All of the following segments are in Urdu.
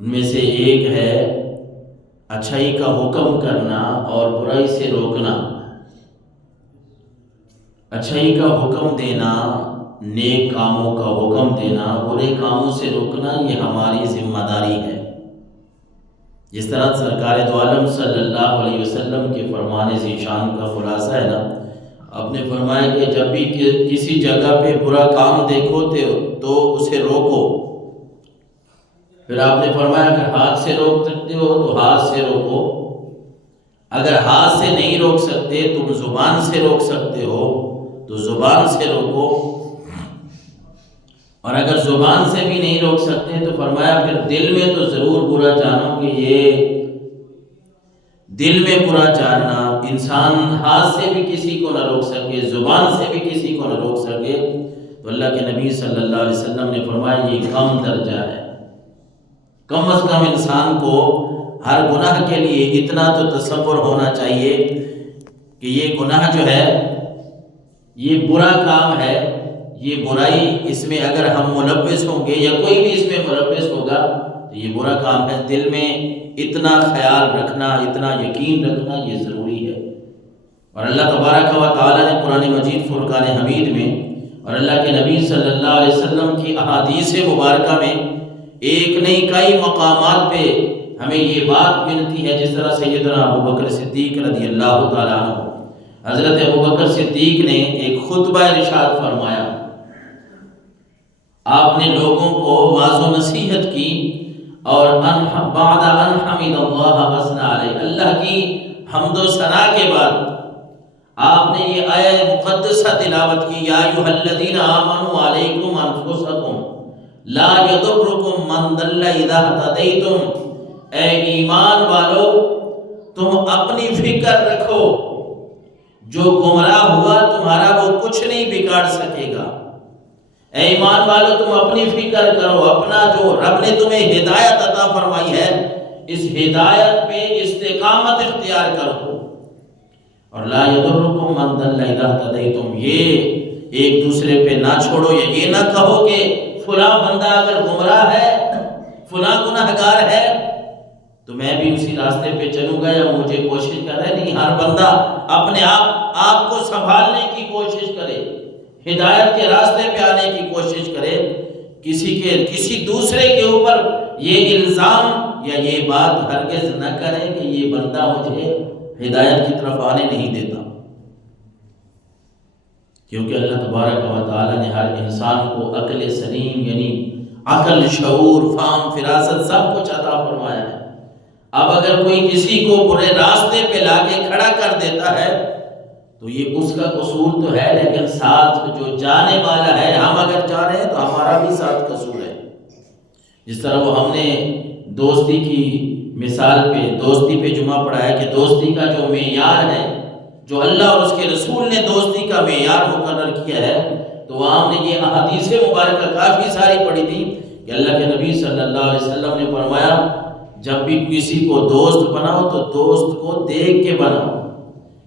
ان میں سے ایک ہے اچھائی کا حکم کرنا اور برائی سے روکنا۔ اچھائی کا حکم دینا، نیک کاموں کا حکم دینا، برے کاموں سے روکنا، یہ ہماری ذمہ داری ہے۔ جس طرح سرکار دو عالم صلی اللہ علیہ وسلم کے فرمان ذیشان کا خلاصہ ہے نا، آپ نے فرمایا کہ جب بھی کسی جگہ پہ برا کام دیکھو تو اسے روکو۔ پھر آپ نے فرمایا اگر ہاتھ سے روک سکتے ہو تو ہاتھ سے روکو، اگر ہاتھ سے نہیں روک سکتے تم زبان سے روک سکتے ہو تو زبان سے روکو، اور اگر زبان سے بھی نہیں روک سکتے تو فرمایا پھر دل میں تو ضرور برا جانو کہ یہ دل میں برا جاننا، انسان ہاتھ سے بھی کسی کو نہ روک سکے، زبان سے بھی کسی کو نہ روک سکے، تو اللہ کے نبی صلی اللہ علیہ وسلم نے فرمایا یہ کم درجہ ہے۔ کم از کم انسان کو ہر گناہ کے لیے اتنا تو تصور ہونا چاہیے کہ یہ گناہ جو ہے یہ برا کام ہے، یہ برائی، اس میں اگر ہم ملوث ہوں گے یا کوئی بھی اس میں ملوث ہوگا تو یہ برا کام ہے۔ دل میں اتنا خیال رکھنا، اتنا یقین رکھنا یہ ضروری ہے۔ اور اللہ تبارک و تعالیٰ نے قرآن مجید فرقان حمید میں اور اللہ کے نبی صلی اللہ علیہ وسلم کی احادیث مبارکہ میں ایک نہیں کئی مقامات پہ ہمیں یہ بات ملتی ہے، جس طرح سیدنا ابوبکر صدیق رضی اللہ تعالیٰ عنہ، حضرت ابوبکر صدیق نے ایک خطبہ ارشاد فرمایا۔ آپ نے لوگوں کو واعظ و نصیحت کی اور بعد ان حمد اللہ اثنا علیہ، اللہ کی حمد و ثنا کے بعد آپ نے یہ آیت مقدسہ تلاوت کی، یا ایھا الذین آمنوا علیکم انفسکم لا یضرکم من ضل اذا اہتدیتم، اے ایمان والو تم اپنی فکر رکھو، جو گمراہ ہوا تمہارا وہ کچھ نہیں بگاڑ سکے گا۔ اے ایمان والو تم اپنی فکر کرو، اپنا جو رب نے تمہیں ہدایت عطا فرمائی ہے اس ہدایت پہ استقامت اختیار کرو، اور لا یضرکم من ضل اذا اہتدیتم، یہ ایک دوسرے پہ نہ چھوڑو، یہ نہ کہو کہ فلاں بندہ اگر گمراہ ہے، فلاں گناہگار ہے تو میں بھی اسی راستے پہ چلوں گا یا مجھے کوشش کر رہا ہے۔ نہیں، ہر بندہ اپنے آپ کو سنبھالنے کی کوشش کرے، ہدایت کے راستے پہ آنے کی کوشش کرے، کسی دوسرے کے اوپر یہ الزام یا یہ بات ہرگز نہ کرے کہ یہ بندہ مجھے ہدایت کی طرف آنے نہیں دیتا، کیونکہ اللہ تبارک و تعالیٰ نے ہر انسان کو عقل سلیم یعنی عقل، شعور، فہم، فراست سب کچھ عطا فرمایا ہے۔ اب اگر کوئی کسی کو برے راستے پہ لا کے کھڑا کر دیتا ہے تو یہ اس کا قصور تو ہے، لیکن ساتھ جو جانے والا ہے، ہم اگر جا رہے ہیں تو ہمارا بھی ساتھ قصور ہے۔ جس طرح وہ ہم نے دوستی کی مثال پہ، دوستی پہ جمعہ پڑھا ہے کہ دوستی کا جو معیار ہے، جو اللہ اور اس کے رسول نے دوستی کا معیار مقرر کیا ہے، تو وہاں ہم نے یہ احادیث مبارکہ کافی ساری پڑھی تھی کہ اللہ کے نبی صلی اللہ علیہ وسلم نے فرمایا جب بھی کسی کو دوست بناؤ تو دوست کو دیکھ کے بناؤ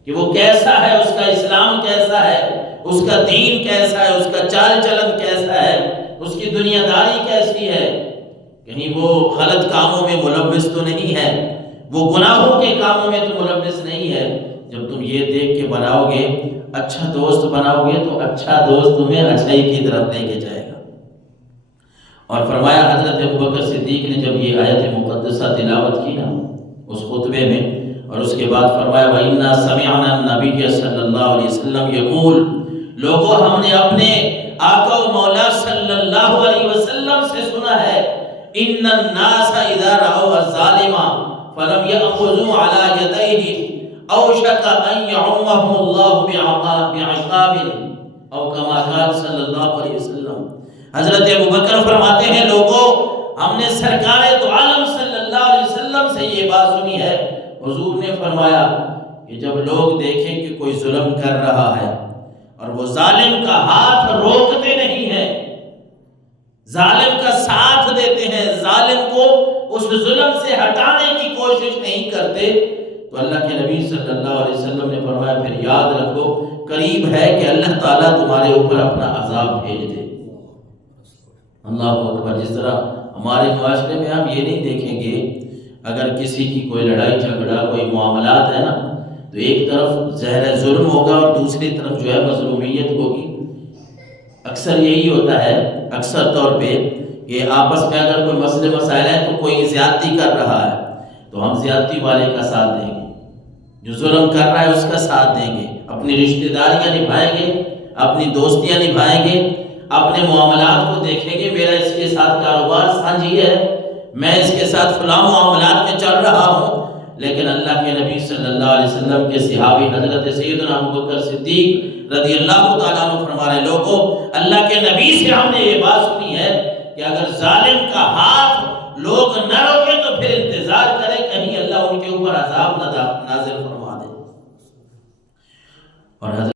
کہ وہ کیسا ہے، اس کا اسلام کیسا ہے، اس کا دین کیسا ہے، اس کا چال چلن کیسا ہے، اس کی دنیا داری کیسی ہے، کہیں وہ غلط کاموں میں ملوث تو نہیں ہے، وہ گناہوں کے کاموں میں تو ملوث نہیں ہے۔ جب تم یہ دیکھ کے بناؤ گے، اچھا دوست بناؤ گے تو اچھا دوست تمہیں اچھائی کی طرف لے کے جائے گا۔ اور فرمایا حضرت ابوبکر صدیق نے جب یہ آیت مقدسہ تلاوت کی نا اس خطبے میں، اور اس کے بعد فرمایا وَإِنَّا سَمِعْنَا النَّبِيَّ صلی اللہ علیہ وسلم یقول، لوگوں ہم نے اپنے آقا و مولا صلی اللہ علیہ وسلم سے سنا ہے، إِنَّ النَّاسَ إِذَا رَأَوْا الظَّالِمَ فَلَمْ يَأْخُذُوا عَلَى يَدَيْهِ أَوْشَكَ أَنْ يَعُمَّهُمُ اللَّهُ بِعِقَابٍ أو كما قال صلی اللہ علیہ وسلم۔ حضرت ابوبکر فرماتے ہیں لوگوں ہم نے سرکار دو عالم صلی اللہ علیہ وسلم سے یہ بات سنی ہے، حضور نے فرمایا کہ جب لوگ دیکھیں کہ کوئی ظلم کر رہا ہے اور وہ ظالم کا ہاتھ روکتے نہیں ہیں، ظالم کا ساتھ دیتے ہیں، ظالم کو اس ظلم سے ہٹانے کی کوشش نہیں کرتے، تو اللہ کے نبی صلی اللہ علیہ وسلم نے فرمایا پھر یاد رکھو قریب ہے کہ اللہ تعالیٰ تمہارے اوپر اپنا عذاب بھیج دے۔ اللہ اکبر۔ جس طرح ہمارے معاشرے میں ہم یہ نہیں دیکھیں گے، اگر کسی کی کوئی لڑائی جھگڑا کوئی معاملات ہے نا، تو ایک طرف زہر ظلم ہوگا اور دوسری طرف جو ہے مظلومیت ہوگی۔ اکثر یہی ہوتا ہے، اکثر طور پہ کہ آپس میں اگر کوئی مسئلے مسائل ہیں تو کوئی زیادتی کر رہا ہے تو ہم زیادتی والے کا ساتھ دیں گے، جو ظلم کر رہا ہے اس کا ساتھ دیں گے، اپنی رشتہ داریاں نبھائیں گے، اپنی دوستیاں نبھائیں گے، اپنے معاملات کو دیکھیں گے، میرا اس کے ساتھ کاروبار سانجھی ہے، میں اس کے ساتھ فلاں معاملات میں چل رہا ہوں۔ لیکن اللہ کے نبی صلی اللہ علیہ وسلم کے صحابی حضرت سیدنا ابوبکر صدیق رضی اللہ تعالیٰ عنہ فرما رہے، لوگوں اللہ کے نبی سے ہم نے یہ بات سنی ہے کہ اگر ظالم کا ہاتھ لوگ نہ روکیں تو پھر انتظار کریں کہیں اللہ ان کے اوپر عذاب نازل فرما دے۔ اور حضرت